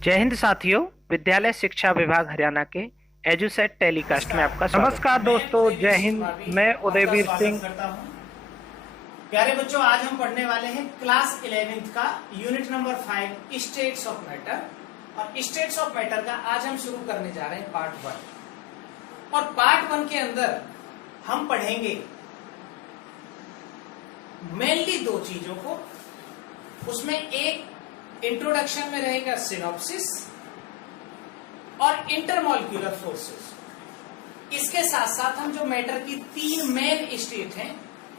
जय हिंद साथियों, विद्यालय शिक्षा विभाग हरियाणा के एजुसेट टेलीकास्ट में आपका नमस्कार दोस्तों। जय हिंद, मैं उदयवीर सिंह करता हूं। प्यारे बच्चों, आज हम पढ़ने वाले हैं क्लास 11th का unit number 5 states of matter. और स्टेट्स ऑफ मैटर का आज हम शुरू करने जा रहे हैं पार्ट 1। और पार्ट 1 के अंदर हम पढ़ेंगे मेनली दो चीजों को। उसमें एक इंट्रोडक्शन में रहेगा सिनॉप्सिस और इंटरमॉलिक्यूलर फोर्सेस। इसके साथ साथ हम जो मैटर की तीन मेन स्टेट हैं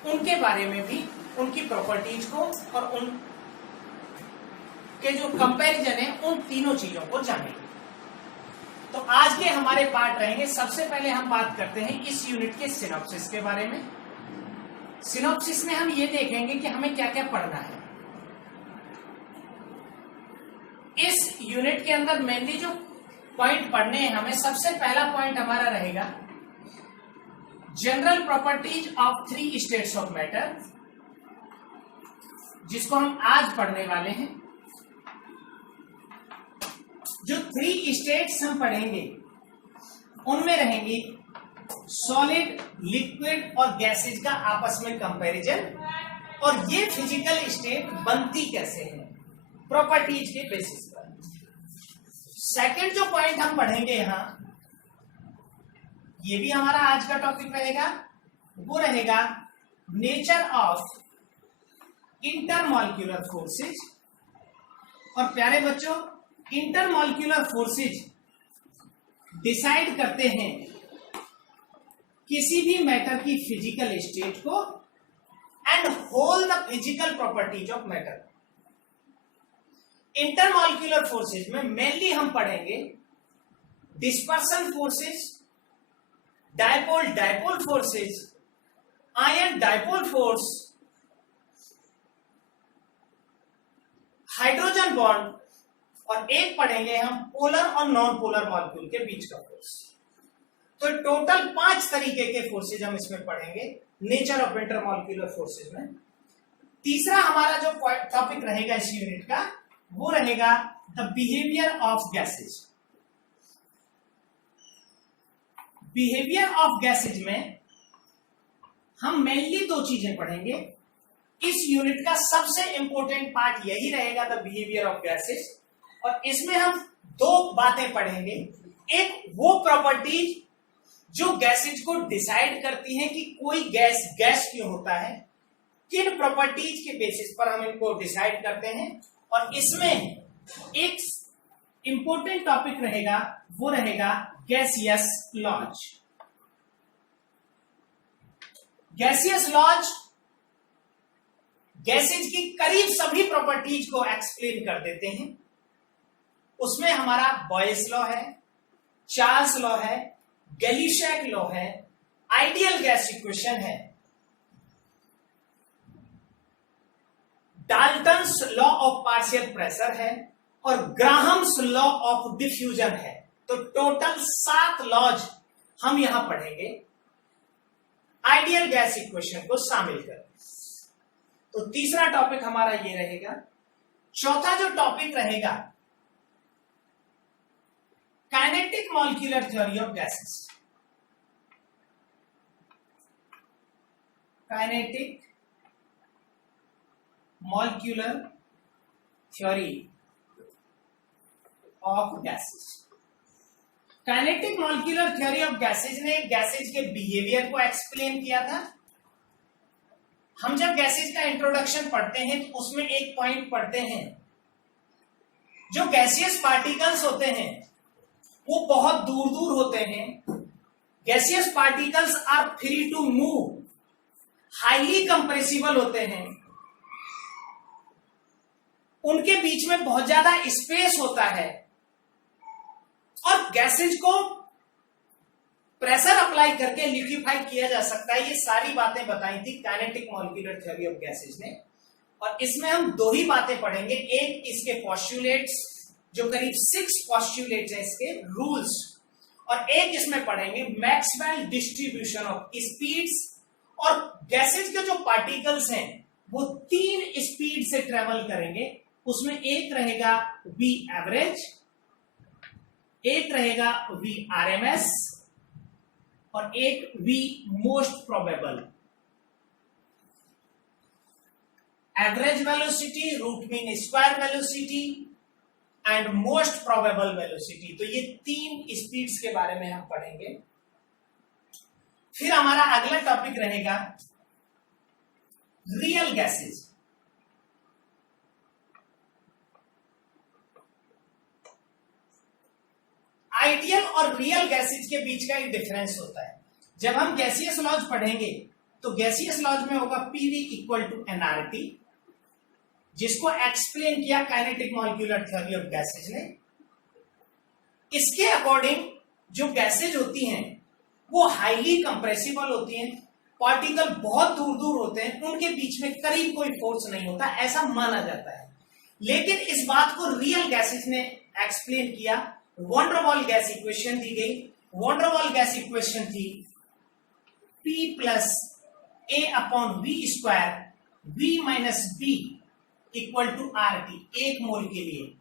उनके बारे में भी, उनकी प्रॉपर्टीज को और उन के जो कंपैरिजन है उन तीनों चीजों को जानेंगे। तो आज के हमारे पार्ट रहेंगे। सबसे पहले हम बात करते हैं इस यूनिट के सिनॉप्सिस के बारे में। सिनॉप्सिस में हम ये देखेंगे कि हमें क्या क्या पढ़ना है। इस यूनिट के अंदर मेनली जो पॉइंट पढ़ने हैं हमें, सबसे पहला पॉइंट हमारा रहेगा general properties of 3 states of matter, जिसको हम आज पढ़ने वाले हैं। जो 3 स्टेट्स हम पढ़ेंगे उनमें रहेंगी सॉलिड, लिक्विड और गैसेज का आपस में कंपैरिजन, और ये फिजिकल स्टेट बनती कैसे है प्रॉपर्टीज के बेसिस पर। सेकंड जो पॉइंट हम पढ़ेंगे यहां, ये भी हमारा आज का टॉपिक रहेगा, वो रहेगा नेचर ऑफ इंटरमॉलिक्यूलर फोर्सेज। और प्यारे बच्चों, इंटरमॉलिक्यूलर फोर्सेज डिसाइड करते हैं किसी भी मैटर की फिजिकल स्टेट को and whole the physical properties of matter. Intermolecular forces में मेनली हम पढ़ेंगे dispersion forces, dipole dipole forces, ion dipole force, hydrogen bond, और एक पढ़ेंगे हम पोलर और नॉन पोलर मॉलिक्यूल के बीच का फोर्स। तो टोटल 5 तरीके के फोर्सेज हम इसमें पढ़ेंगे नेचर ऑफ इंटरमॉलिक्यूलर फोर्सेज में। तीसरा हमारा जो टॉपिक रहेगा इस यूनिट का, वो रहेगा the behaviour of gases. Behaviour of gases में हम मेनली 2 चीजें पढ़ेंगे। इस यूनिट का सबसे इंपॉर्टेंट पार्ट यही रहेगा, द बिहेवियर ऑफ गैसेज। और इसमें हम 2 बातें पढ़ेंगे। एक वो प्रॉपर्टीज जो गैसेज को डिसाइड करती हैं कि कोई गैस गैस क्यों होता है, किन प्रॉपर्टीज के बेसिस पर हम इनको डिसाइड करते हैं। और इसमें एक इंपॉर्टेंट टॉपिक रहेगा, वो रहेगा gaseous laws. Gaseous laws gases की करीब सभी प्रॉपर्टीज को एक्सप्लेन कर देते हैं। उसमें हमारा बॉयस लॉ है, चार्ल्स लॉ है, गैलिशैक लॉ है, आइडियल गैस इक्वेशन है, Dalton's law of partial pressure है, और ग्राहम्स लॉ ऑफ डिफ्यूजन है। तो टोटल 7 लॉज हम यहां पढ़ेंगे आइडियल गैस इक्वेशन को शामिल कर। तो तीसरा टॉपिक हमारा ये रहेगा। चौथा जो टॉपिक रहेगा kinetic molecular theory of gases. Kinetic molecular theory of gases. Kinetic molecular theory of gases ने गैसेज के बिहेवियर को एक्सप्लेन किया था। हम जब गैसेज का इंट्रोडक्शन पढ़ते हैं तो उसमें एक पॉइंट पढ़ते हैं, जो गैसियस पार्टिकल्स होते हैं वो बहुत दूर दूर होते हैं। Gaseous particles are free to move, highly compressible होते हैं, उनके बीच में बहुत ज्यादा स्पेस होता है, और गैसेज को प्रेशर अप्लाई करके लिक्विफाई किया जा सकता है। ये सारी बातें बताई थी kinetic molecular theory of gases ने। और इसमें हम 2 ही बातें पढ़ेंगे। एक इसके पोस्टुलेट्स, जो करीब 6 पोस्टुलेट्स हैं इसके रूल्स, और एक इसमें पढ़ेंगे मैक्सवेल डिस्ट्रीब्यूशन ऑफ स्पीड्स। और गैसेज के जो पार्टिकल्स हैं वो 3 स्पीड से ट्रेवल करेंगे। उसमें एक रहेगा v एवरेज, एक रहेगा V RMS और एक V most probable. Average velocity, root mean square velocity and most probable velocity. तो ये 3 स्पीड्स के बारे में हम पढ़ेंगे। फिर हमारा अगला टॉपिक रहेगा रियल गैसेज। आइडियल और रियल गैसेज के बीच का एक डिफरेंस होता है। जब हम गैसियस लॉज पढ़ेंगे तो गैसियस लॉज में होगा पीवी इक्वल टू एनआरटी, जिसको एक्सप्लेन किया kinetic molecular theory of gases ने। इसके अकॉर्डिंग जो गैसेज होती हैं वो हाईली कंप्रेसिबल होती हैं, पार्टिकल बहुत दूर दूर होते हैं, उनके बीच में करीब कोई फोर्स नहीं होता, ऐसा माना जाता है। लेकिन इस बात को रियल गैसेज ने एक्सप्लेन किया। Van der Waal gas equation दी गई। Van der Waal gas equation थी P plus A upon V square V minus B equal to RT, 1 mole के लिए।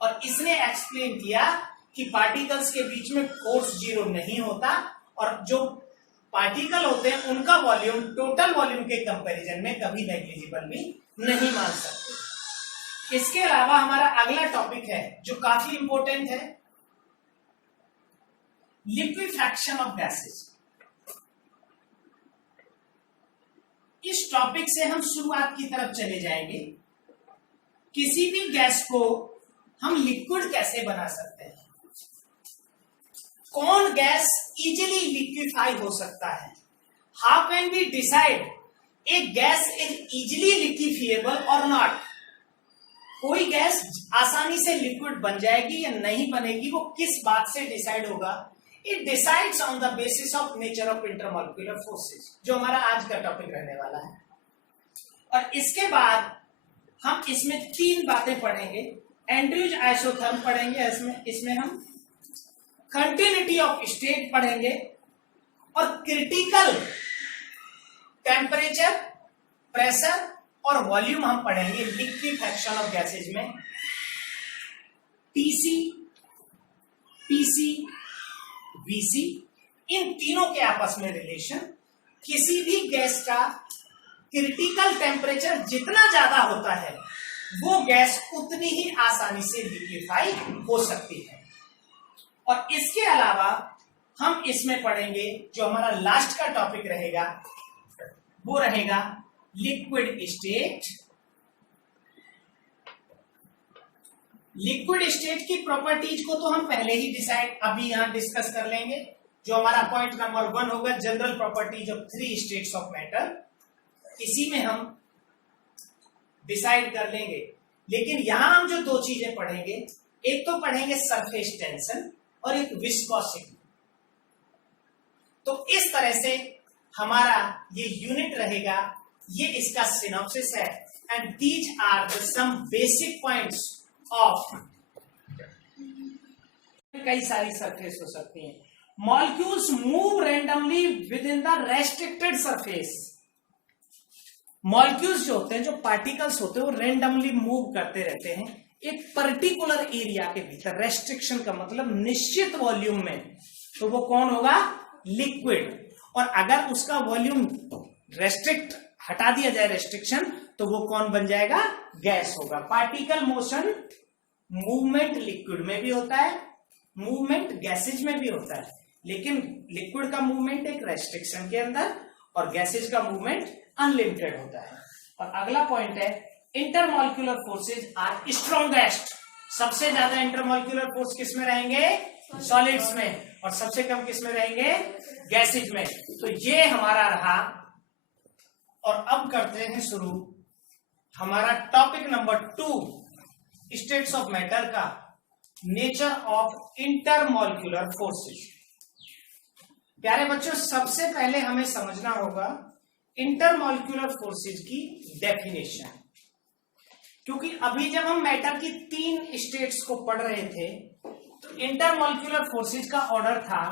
और इसने एक्सप्लेन किया कि पार्टिकल्स के बीच में फोर्स 0 नहीं होता और जो पार्टिकल होते हैं उनका वॉल्यूम टोटल वॉल्यूम के कंपैरिजन में कभी नेग्लिजिबल भी नहीं मान सकते। इसके अलावा हमारा अगला टॉपिक है जो काफी इंपॉर्टेंट है, लिक्विफैक्शन ऑफ गैसेस। इस टॉपिक से हम शुरुआत की तरफ चले जाएंगे। किसी भी गैस को हम लिक्विड कैसे बना सकते हैं, कौन गैस इजीली लिक्विफाई हो सकता है, how can we decide a gas is easily liquefiable और नॉट। कोई गैस आसानी से लिक्विड बन जाएगी या नहीं बनेगी, वो किस बात से डिसाइड होगा? It decides on the basis of nature of intermolecular forces, जो हमारा आज का टॉपिक रहने वाला है। और इसके बाद हम इसमें 3 बातें पढ़ेंगे। एंड्रयूज आइसोथर्म पढ़ेंगे, इसमें हम कंटिन्यूटी ऑफ स्टेट पढ़ेंगे और क्रिटिकल टेम्परेचर, प्रेशर और वॉल्यूम हम पढ़ेंगे लिक्विफैक्शन ऑफ गैसेज में। टीसी, पीसी, वीसी, इन तीनों के आपस में रिलेशन। किसी भी गैस का क्रिटिकल टेम्परेचर जितना ज्यादा होता है वो गैस उतनी ही आसानी से लिक्विफाई हो सकती है। और इसके अलावा हम इसमें पढ़ेंगे जो हमारा लास्ट का टॉपिक रहेगा, वो रहेगा लिक्विड स्टेट। लिक्विड स्टेट की प्रॉपर्टीज को तो हम पहले ही अभी यहां डिस्कस कर लेंगे। जो हमारा पॉइंट नंबर 1 होगा general properties of 3 states of matter, इसी में हम डिसाइड कर लेंगे। लेकिन यहां हम जो 2 चीजें पढ़ेंगे, एक तो पढ़ेंगे सरफेस टेंशन और एक विस्कोसिटी। तो इस तरह से हमारा ये यूनिट रहेगा, ये इसका सिनॉप्सिस है। And these are the some basic points of. कई सारी सरफेस हो सकती हैं। Molecules move randomly within the restricted surface. Molecules जो होते हैं, जो पार्टिकल्स होते हैं, वो रैंडमली मूव करते रहते हैं एक पर्टिकुलर एरिया के भीतर। रेस्ट्रिक्शन का मतलब निश्चित वॉल्यूम में, तो वो कौन होगा? लिक्विड। और अगर उसका वॉल्यूम हटा दिया जाए रेस्ट्रिक्शन, तो वो कौन बन जाएगा? गैस होगा। पार्टिकल मोशन, मूवमेंट लिक्विड में भी होता है, मूवमेंट गैसेज में भी होता है, लेकिन लिक्विड का मूवमेंट एक रेस्ट्रिक्शन के अंदर और गैसेज का मूवमेंट अनलिमिटेड होता है। और अगला पॉइंट है इंटरमॉलिक्यूलर फोर्सेज आर स्ट्रॉन्गेस्ट। सबसे ज्यादा इंटरमॉलिक्यूलर फोर्स किसमें रहेंगे? सॉलिड्स में। और सबसे कम किसमें रहेंगे? गैसेज में। तो ये हमारा रहा। और अब करते हैं शुरू हमारा topic number 2, states of matter का नेचर ऑफ इंटरमॉलिक्यूलर फोर्सेज। प्यारे बच्चों, सबसे पहले हमें समझना होगा इंटरमॉलिक्यूलर फोर्सेज की डेफिनेशन, क्योंकि अभी जब हम मैटर की 3 स्टेट्स को पढ़ रहे थे तो इंटरमॉलिक्यूलर फोर्सेज का ऑर्डर था,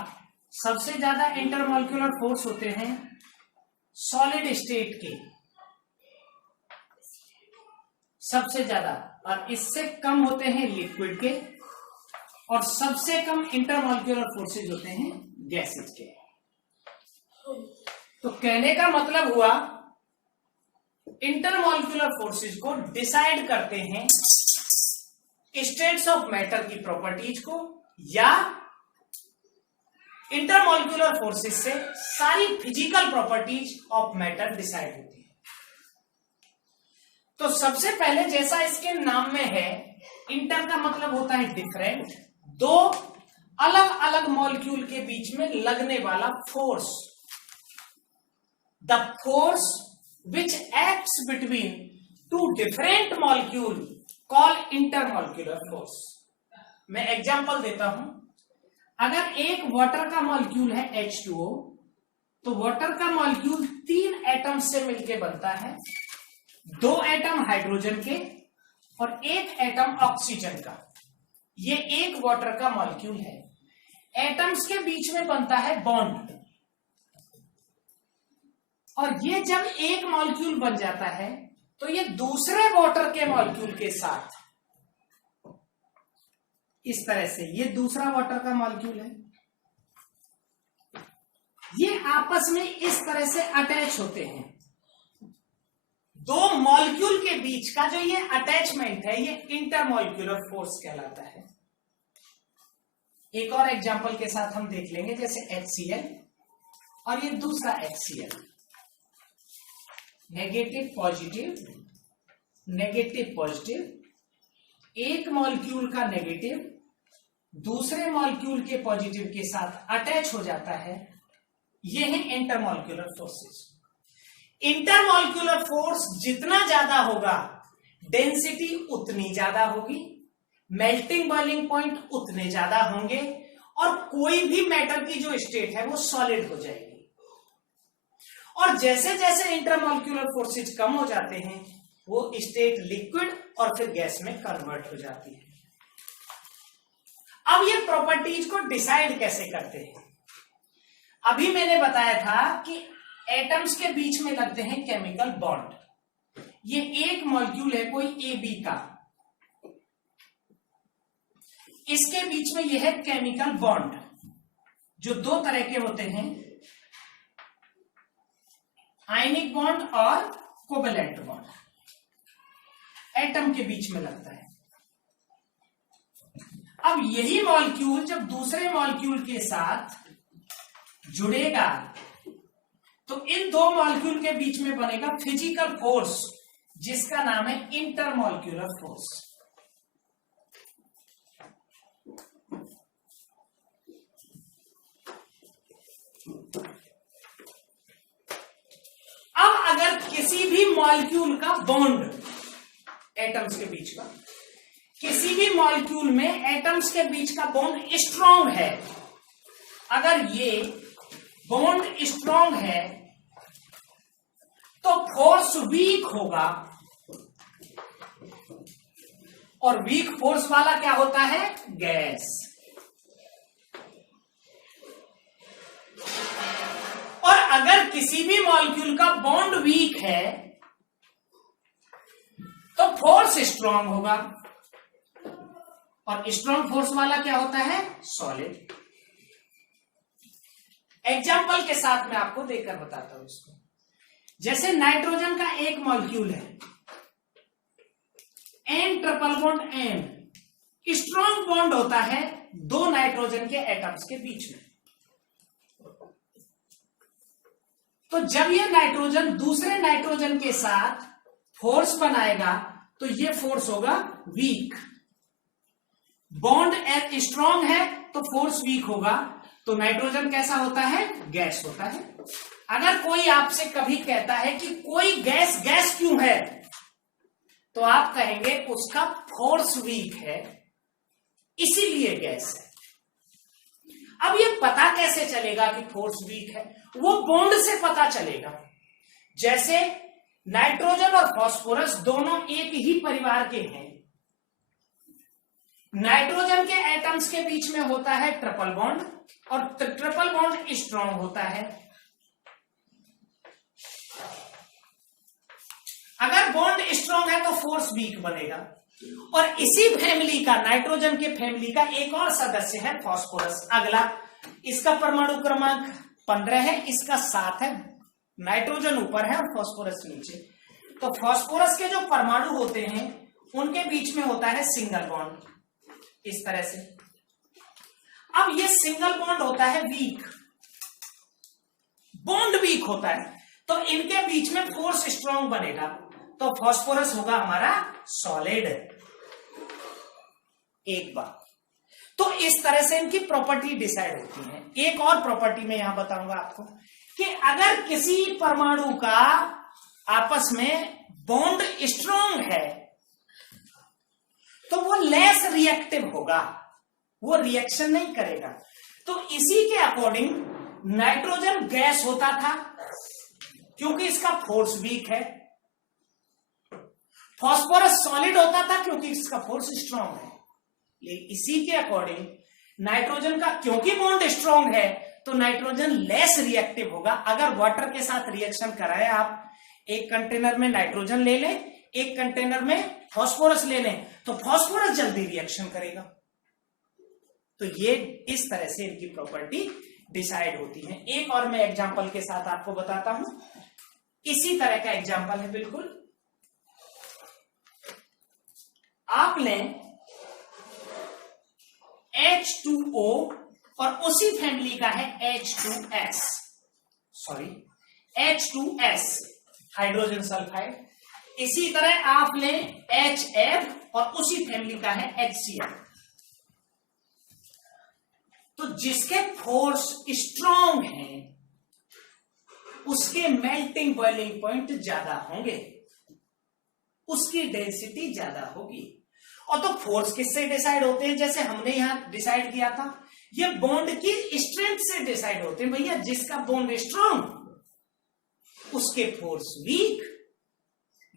सबसे ज्यादा इंटरमॉलिक्यूलर फोर्स होते हैं सॉलिड स्टेट के, सबसे ज्यादा, और इससे कम होते हैं लिक्विड के, और सबसे कम इंटरमॉलिक्यूलर फोर्सेज होते हैं गैसेज के। तो कहने का मतलब हुआ इंटरमॉलिक्यूलर फोर्सेज को डिसाइड करते हैं स्टेट्स ऑफ मैटर की प्रॉपर्टीज को, या इंटरमॉलिक्यूलर फोर्सेज से सारी physical properties of matter decide होती है। तो सबसे पहले जैसा इसके नाम में है, इंटर का मतलब होता है डिफरेंट, दो अलग अलग मॉलिक्यूल के बीच में लगने वाला force. The force which acts between two different molecule call intermolecular force. मैं एग्जांपल देता हूं, अगर एक वाटर का मॉलिक्यूल है H2O, तो वाटर का मॉलिक्यूल 3 एटम से मिलकर बनता है, 2 एटम हाइड्रोजन के और 1 एटम ऑक्सीजन का। ये एक वाटर का मॉलिक्यूल है। एटम्स के बीच में बनता है बॉन्ड, और ये जब एक मॉलिक्यूल बन जाता है तो ये दूसरे वाटर के मॉलिक्यूल के साथ इस तरह से, ये दूसरा वाटर का मॉलिक्यूल है, ये आपस में इस तरह से अटैच होते हैं। दो मॉलिक्यूल के बीच का जो ये अटैचमेंट है, ये इंटरमॉलिक्यूलर फोर्स कहलाता है। एक और एग्जांपल के साथ हम देख लेंगे, जैसे HCl और ये दूसरा HCl, negative positive, negative positive. एक मॉलिक्यूल का नेगेटिव दूसरे मॉलिक्यूल के पॉजिटिव के साथ अटैच हो जाता है, ये है इंटरमॉलिक्यूलर फोर्सेस। इंटरमॉलिक्यूलर फोर्स जितना ज्यादा होगा, डेंसिटी उतनी ज्यादा होगी, मेल्टिंग बॉइलिंग पॉइंट उतने ज्यादा होंगे, और कोई भी मैटर की जो स्टेट है वो सॉलिड हो जाएगी। और जैसे जैसे इंटरमॉलिक्यूलर फोर्सेज कम हो जाते हैं, वो स्टेट लिक्विड और फिर गैस में कन्वर्ट हो जाती है। अब ये प्रॉपर्टीज को डिसाइड कैसे करते हैं? अभी मैंने बताया था कि एटम्स के बीच में लगते हैं केमिकल बॉन्ड। ये एक मॉलिक्यूल है कोई AB का, इसके बीच में यह है केमिकल बॉन्ड, जो 2 तरह के होते हैं, आयनिक बॉन्ड और कोवेलेंट बॉन्ड। एटम के बीच में लगता है। अब यही मॉलिक्यूल जब दूसरे मॉलिक्यूल के साथ जुड़ेगा, तो इन 2 मॉलिक्यूल के बीच में बनेगा फिजिकल फोर्स, जिसका नाम है इंटरमॉलिक्यूलर फोर्स। अब अगर किसी भी मॉलिक्यूल का बॉन्ड, एटम्स के बीच का, किसी भी मॉलिक्यूल में एटम्स के बीच का बॉन्ड स्ट्रॉन्ग है, अगर ये बॉन्ड स्ट्रॉन्ग है तो फोर्स वीक होगा, और वीक फोर्स वाला क्या होता है? गैस। और अगर किसी भी मॉलिक्यूल का बॉन्ड वीक है तो फोर्स स्ट्रॉन्ग होगा, और स्ट्रॉन्ग फोर्स वाला क्या होता है? सॉलिड। एग्जाम्पल के साथ मैं आपको देकर बताता हूं इसको। जैसे नाइट्रोजन का एक मॉलिक्यूल है, N triple bond N, strong bond होता है 2 नाइट्रोजन के एटम्स के बीच में। तो जब यह नाइट्रोजन दूसरे नाइट्रोजन के साथ फोर्स बनाएगा, तो यह फोर्स होगा वीक। बॉन्ड स्ट्रॉन्ग है तो फोर्स वीक होगा, तो नाइट्रोजन कैसा होता है? गैस होता है। अगर कोई आपसे कभी कहता है कि कोई गैस गैस क्यों है, तो आप कहेंगे उसका फोर्स वीक है, इसीलिए गैस है। अब ये पता कैसे चलेगा कि फोर्स वीक है? वो बॉन्ड से पता चलेगा। जैसे नाइट्रोजन और फास्फोरस दोनों एक ही परिवार के हैं। नाइट्रोजन के एटम्स के बीच में होता है ट्रिपल बॉन्ड, और ट्रिपल बॉन्ड स्ट्रॉन्ग होता है। अगर बॉन्ड स्ट्रॉन्ग है तो फोर्स वीक बनेगा। और इसी फैमिली का, नाइट्रोजन के फैमिली का एक और सदस्य है फास्फोरस। अगला, इसका परमाणु क्रमांक 15 है, इसका 7 है। नाइट्रोजन ऊपर है और फास्फोरस नीचे। तो फास्फोरस के जो परमाणु होते हैं उनके बीच में होता है सिंगल बॉन्ड, इस तरह से। अब ये सिंगल बॉन्ड होता है वीक, बॉन्ड वीक होता है, तो इनके बीच में फोर्स स्ट्रांग बनेगा, तो फास्फोरस होगा हमारा सॉलिड। एक बार तो इस तरह से इनकी प्रॉपर्टी डिसाइड होती है। एक और प्रॉपर्टी मैं यहां बताऊंगा आपको कि अगर किसी परमाणु का आपस में बॉन्ड स्ट्रांग है तो वो लेस रिएक्टिव होगा, वो रिएक्शन नहीं करेगा। तो इसी के अकॉर्डिंग नाइट्रोजन गैस होता था क्योंकि इसका फोर्स वीक है, फास्फोरस सॉलिड होता था क्योंकि इसका फोर्स स्ट्रांग है। लेकिन इसी के अकॉर्डिंग नाइट्रोजन का क्योंकि बॉन्ड स्ट्रांग है तो नाइट्रोजन लेस रिएक्टिव होगा। अगर वाटर के साथ रिएक्शन कराए, आप एक कंटेनर में नाइट्रोजन ले लें, एक कंटेनर में फास्फोरस ले लें, तो फास्फोरस जल्दी रिएक्शन करेगा। तो ये इस तरह से इनकी प्रॉपर्टी डिसाइड होती है। एक और मैं एग्जांपल के साथ आपको बताता हूं, इसी तरह का एग्जांपल है बिल्कुल। आप लें H2O और उसी फैमिली का है H2S, H2S हाइड्रोजन सल्फाइड। इसी तरह आप लें HF और उसी फैमिली का है HCl। तो जिसके फोर्स स्ट्रांग हैं उसके मेल्टिंग बॉइलिंग पॉइंट ज्यादा होंगे, उसकी डेंसिटी ज्यादा होगी। और तो फोर्स किससे डिसाइड होते हैं? जैसे हमने यहां डिसाइड किया था, ये बॉन्ड की स्ट्रेंथ से डिसाइड होते हैं भैया। जिसका बॉन्ड स्ट्रांग उसके फोर्स वीक,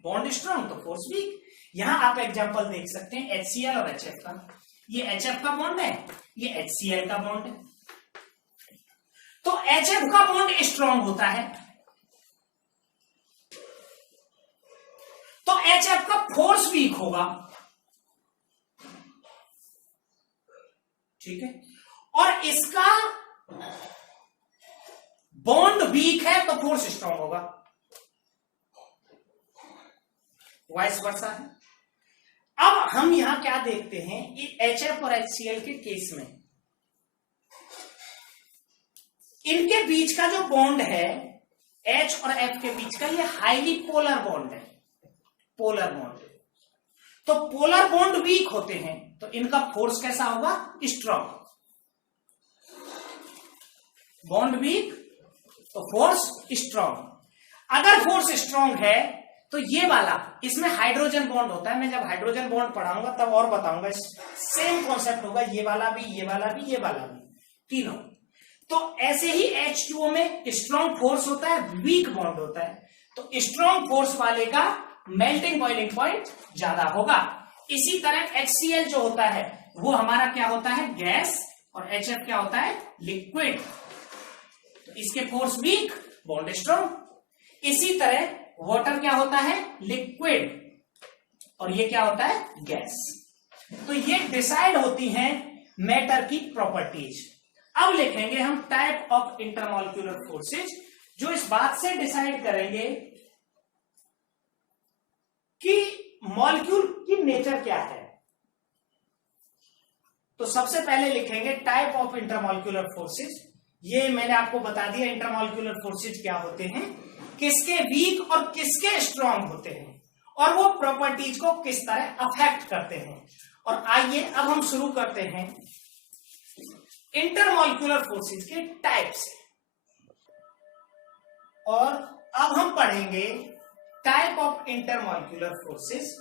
बॉन्ड स्ट्रांग तो फोर्स वीक। यहां आप एग्जांपल देख सकते हैं HCl और HF का। ये HF का बॉन्ड है, ये HCl का बॉन्ड है। तो HF का बॉन्ड स्ट्रांग होता है तो HF का फोर्स वीक होगा, ठीक है। और इसका बॉन्ड वीक है तो फोर्स स्ट्रांग होगा, वाइस वर्सा है। अब हम यहां क्या देखते हैं, HF और HCl के केस में इनके बीच का जो बॉन्ड है H और F के बीच का, ये हाईली पोलर बॉन्ड है, पोलर बॉन्ड। तो पोलर बॉन्ड वीक होते हैं तो इनका फोर्स कैसा होगा? स्ट्रांग। बॉन्ड वीक तो फोर्स स्ट्रांग। अगर फोर्स स्ट्रांग है तो ये वाला, इसमें हाइड्रोजन बॉन्ड होता है। मैं जब हाइड्रोजन बॉन्ड पढ़ाऊंगा तब और बताऊंगा, सेम कॉन्सेप्ट होगा। ये वाला भी, ये वाला भी, ये वाला भी, तीनों। तो ऐसे ही H2O में स्ट्रांग फोर्स होता है, वीक बॉन्ड होता है। तो स्ट्रांग फोर्स वाले का मेल्टिंग बॉइलिंग पॉइंट ज्यादा होगा। इसी तरह HCl जो होता है वो हमारा क्या होता है? गैस। और HF क्या होता है? लिक्विड। तो इसके फोर्स वीक, बॉन्ड स्ट्रांग। इसी तरह वाटर क्या होता है? लिक्विड। और ये क्या होता है? गैस। तो ये डिसाइड होती हैं मैटर की प्रॉपर्टीज। अब लिखेंगे हम टाइप ऑफ इंटरमॉलिक्यूलर फोर्सेज, जो इस बात से डिसाइड करेंगे कि मॉलिक्यूल की नेचर क्या है। तो सबसे पहले लिखेंगे टाइप ऑफ इंटरमॉलिक्यूलर फोर्सेज। ये मैंने आपको बता दिया इंटरमॉलिक्यूलर फोर्सेज क्या होते हैं, किसके वीक और किसके स्ट्रांग होते हैं, और वो प्रॉपर्टीज को किस तरह अफेक्ट करते हैं। और आइए अब हम शुरू करते हैं इंटरमॉलिक्यूलर फोर्सेज के टाइप से। और अब हम पढ़ेंगे टाइप ऑफ इंटरमॉलिक्यूलर फोर्सेस।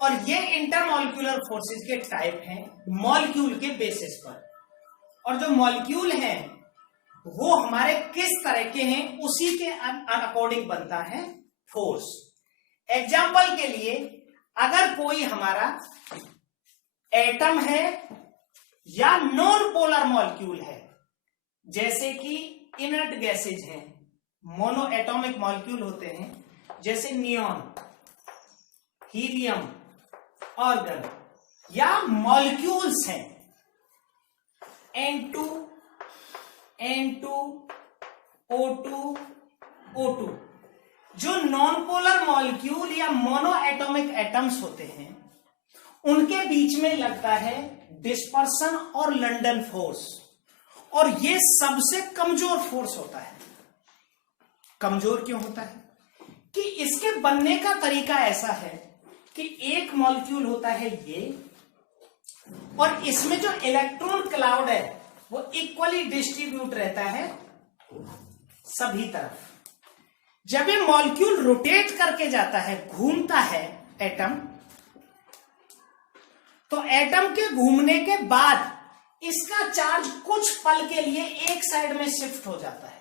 और ये इंटरमॉलिक्यूलर फोर्सेस के टाइप हैं मॉलिक्यूल के बेसिस पर। और जो मॉलिक्यूल हैं वो हमारे किस तरह के हैं उसी के अकॉर्डिंग बनता है फोर्स। एग्जाम्पल के लिए, अगर कोई हमारा एटम है या नॉन पोलर मॉलिक्यूल है, जैसे कि इनर्ट गैसेज हैं, मोनो एटॉमिक मॉलिक्यूल होते हैं, जैसे नियॉन, हीलियम ऑर्गन या मॉलिक्यूल्स हैं, N2, N2, O2, O2, जो नॉन पोलर मॉलिक्यूल या मोनो एटॉमिक एटम्स होते हैं, उनके बीच में लगता है डिस्पर्सन और लंडन फोर्स, और ये सबसे कमजोर फोर्स होता है। कमजोर क्यों होता है? कि इसके बनने का तरीका ऐसा है कि एक मॉलिक्यूल होता है ये, और इसमें जो इलेक्ट्रॉन क्लाउड है वो इक्वली डिस्ट्रीब्यूट रहता है सभी तरफ। जब ये मॉलिक्यूल रोटेट करके जाता है, घूमता है एटम, तो एटम के घूमने के बाद इसका चार्ज कुछ पल के लिए एक साइड में शिफ्ट हो जाता है,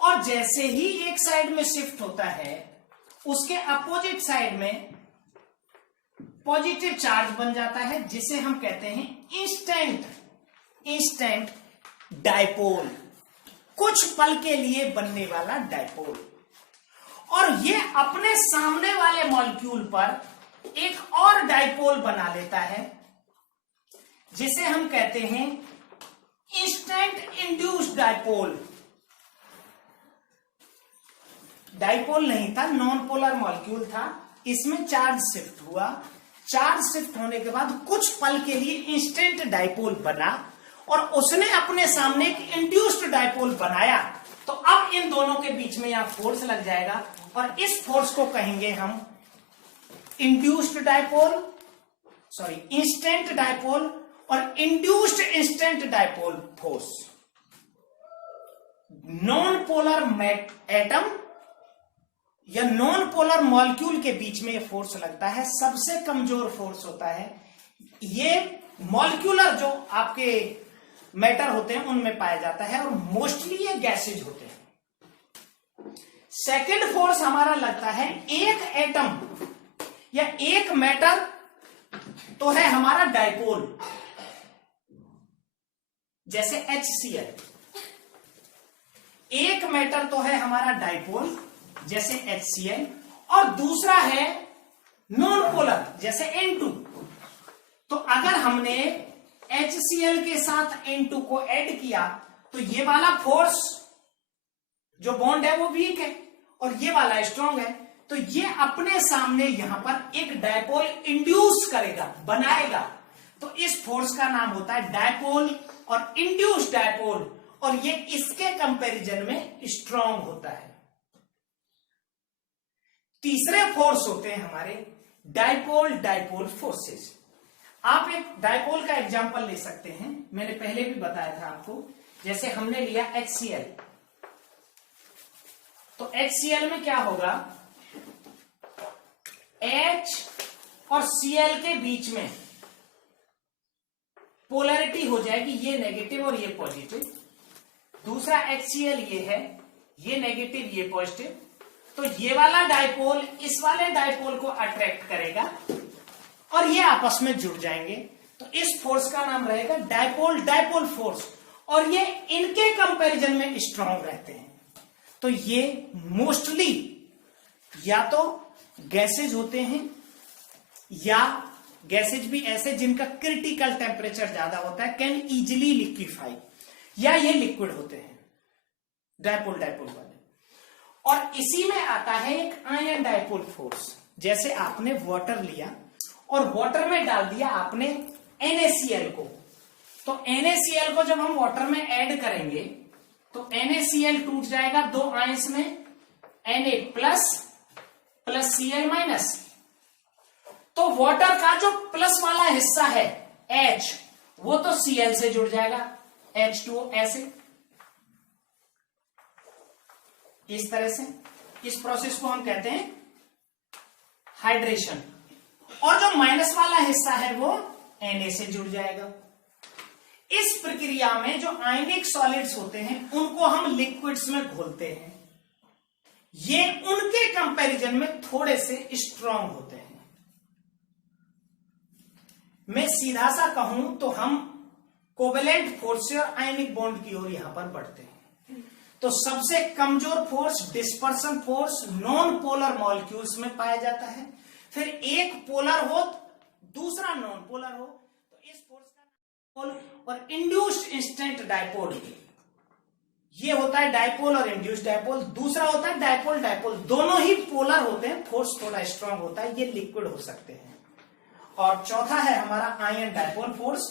और जैसे ही एक साइड में शिफ्ट होता है उसके अपोजिट साइड में पॉजिटिव चार्ज बन जाता है, जिसे हम कहते हैं इंस्टेंट डाइपोल, कुछ पल के लिए बनने वाला डाइपोल। और ये अपने सामने वाले मॉलिक्यूल पर एक और डाइपोल बना लेता है, जिसे हम कहते हैं इंस्टेंट इंड्यूस्ड डाइपोल। डाइपोल नहीं था, नॉन पोलर मॉलिक्यूल था, इसमें चार्ज शिफ्ट हुआ, चार्ज शिफ्ट होने के बाद कुछ पल के लिए इंस्टेंट डाइपोल बना, और उसने अपने सामने एक इंड्यूस्ड डाइपोल बनाया। तो अब इन दोनों के बीच में यहां फोर्स लग जाएगा, और इस फोर्स को कहेंगे हम induced dipole, sorry instant dipole और induced instant dipole force. Non polar atom या नॉन पोलर मॉलिक्यूल के बीच में ये फोर्स लगता है, सबसे कमजोर फोर्स होता है। ये मॉलिक्यूलर जो आपके मैटर होते हैं उनमें पाया जाता है, और मोस्टली ये गैसेज होते हैं। सेकेंड फोर्स हमारा लगता है एक एटम या एक मैटर तो है हमारा डाइपोल, जैसे HCl। एक मैटर तो है हमारा डाइपोल जैसे HCl, और दूसरा है नॉन पोलर जैसे N2। तो अगर हमने HCl के साथ N2 को ऐड किया तो ये वाला फोर्स जो बॉन्ड है वो वीक है और ये वाला स्ट्रांग है, तो ये अपने सामने यहां पर एक डाइपोल इंड्यूस करेगा, बनाएगा। तो इस फोर्स का नाम होता है डाइपोल और इंड्यूस डाइपोल, और ये इसके कंपैरिजन में स्ट्रांग होता है। तीसरे फोर्स होते हैं हमारे डाइपोल डाइपोल फोर्सेस। आप एक डाइपोल का एग्जांपल ले सकते हैं, मैंने पहले भी बताया था आपको। जैसे हमने लिया HCl, तो HCl में क्या होगा, H और Cl के बीच में पोलैरिटी हो जाएगी, ये नेगेटिव और ये पॉजिटिव। दूसरा HCl ये है, ये नेगेटिव ये पॉजिटिव। तो ये वाला डाइपोल इस वाले डाइपोल को अट्रैक्ट करेगा और ये आपस में जुड़ जाएंगे। तो इस फोर्स का नाम रहेगा डाइपोल डाइपोल फोर्स, और ये इनके कंपैरिजन में स्ट्रांग रहते हैं। तो ये मोस्टली या तो गैसेज होते हैं, या गैसेज भी ऐसे जिनका क्रिटिकल टेम्परेचर ज्यादा होता है, कैन इजिली लिक्विफाई, या ये लिक्विड होते हैं डाइपोल डाइपोल वाले। और इसी में आता है एक आयन डाइपोल फोर्स। जैसे आपने वाटर लिया और वाटर में डाल दिया आपने NaCl को, तो NaCl को जब हम वाटर में ऐड करेंगे तो NaCl टूट जाएगा दो आयंस में, Na plus plus Cl minus. तो वाटर का जो प्लस वाला हिस्सा है H, वो तो Cl से जुड़ जाएगा, H2O ऐसे, इस तरह से। इस प्रोसेस को हम कहते हैं हाइड्रेशन। और जो माइनस वाला हिस्सा है वो Na से जुड़ जाएगा। इस प्रक्रिया में जो आयनिक सॉलिड्स होते हैं उनको हम लिक्विड्स में घोलते हैं, ये उनके कंपैरिजन में थोड़े से स्ट्रांग होते हैं। मैं सीधा सा कहूं तो हम कोवेलेंट फोर्स और आयनिक बॉन्ड की ओर यहां पर बढ़ते हैं। तो सबसे कमजोर force dispersion force non polar molecules में पाया जाता है। फिर एक पोलर हो दूसरा नॉन पोलर हो तो इस फोर्स का पोल और इंड्यूस्ड इंस्टेंट डायपोल, ये होता है डायपोल और इंड्यूस्ड डायपोल। दूसरा होता है डायपोल डायपोल, दोनों ही पोलर होते हैं, फोर्स थोड़ा स्ट्रांग होता है, ये लिक्विड हो सकते हैं। और चौथा है हमारा आयन डायपोल फोर्स।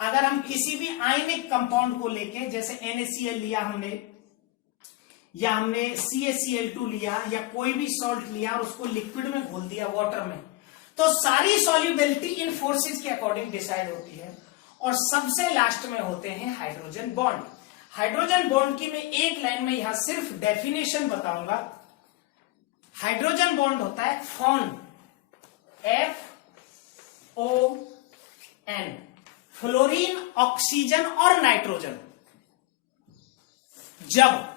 अगर हम किसी भी आयनिक कंपाउंड को लेके, जैसे NaCl लिया हमने, या हमने CaCl2 लिया, या कोई भी सॉल्ट लिया और उसको लिक्विड में घोल दिया वाटर में, तो सारी सॉल्युबिलिटी इन फोर्सेस के अकॉर्डिंग डिसाइड होती है। और सबसे लास्ट में होते हैं हाइड्रोजन बॉन्ड। हाइड्रोजन बॉन्ड की मैं एक लाइन में यहां सिर्फ डेफिनेशन बताऊंगा। हाइड्रोजन बॉन्ड होता है FON, FON, फ्लोरीन, ऑक्सीजन और नाइट्रोजन। जब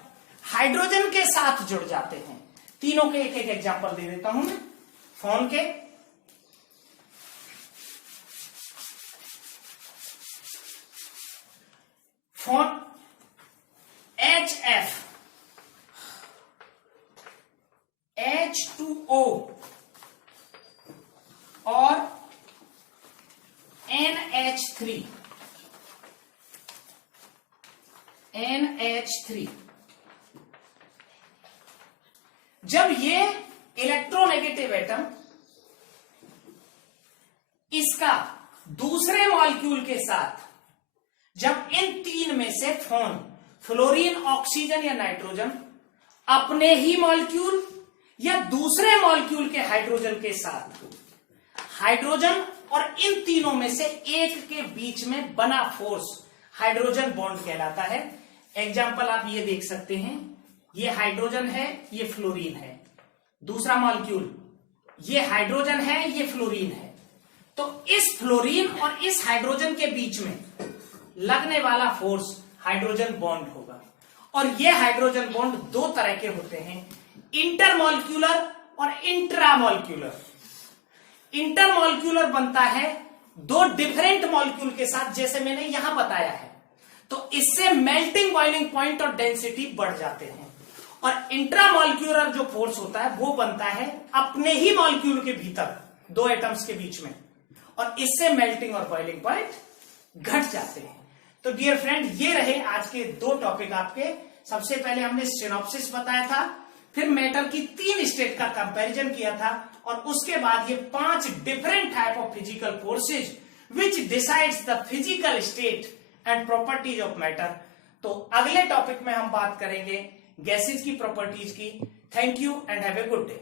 हाइड्रोजन के साथ जुड़ जाते हैं, तीनों के एक एक एग्जांपल दे देता हूं मैं। FON के FON HF, H2O और NH3, जब ये इलेक्ट्रोनेगेटिव एटम इसका दूसरे मॉलिक्यूल के साथ, जब इन तीन में से FON, फ्लोरीन, ऑक्सीजन या नाइट्रोजन, अपने ही मॉलिक्यूल या दूसरे मॉलिक्यूल के हाइड्रोजन के साथ, हाइड्रोजन और इन तीनों में से एक के बीच में बना फोर्स हाइड्रोजन बॉन्ड कहलाता है। एग्जाम्पल आप ये देख सकते हैं, ये हाइड्रोजन है, ये फ्लोरीन है, दूसरा मॉलिक्यूल, ये हाइड्रोजन है, ये फ्लोरीन है। तो इस फ्लोरीन और इस हाइड्रोजन के बीच में लगने वाला फोर्स हाइड्रोजन बॉन्ड होगा। और ये हाइड्रोजन बॉन्ड दो तरह के होते हैं, इंटरमॉलिक्यूलर और इंट्रामॉलिक्यूलर। इंटरमॉलिक्यूलर बनता है दो डिफरेंट मॉलिक्यूल के साथ, जैसे मैंने यहां बताया है, तो इससे मेल्टिंग बॉइलिंग पॉइंट और डेंसिटी बढ़ जाते हैं। और इंट्रामॉलिक्यूलर जो फोर्स होता है वो बनता है अपने ही मॉलिक्यूल के भीतर, दो एटम्स के बीच में, और इससे मेल्टिंग और बॉइलिंग पॉइंट घट जाते हैं। तो डियर फ्रेंड, ये रहे आज के दो टॉपिक आपके। सबसे पहले हमने सिनॉप्सिस बताया था, फिर मैटर की 3 स्टेट का कंपैरिजन किया था, और उसके बाद ये 5 different type of physical forces which decides the physical state and properties of matter. तो अगले टॉपिक में हम बात करेंगे गैसेज की प्रॉपर्टीज की। Thank you and have a good day.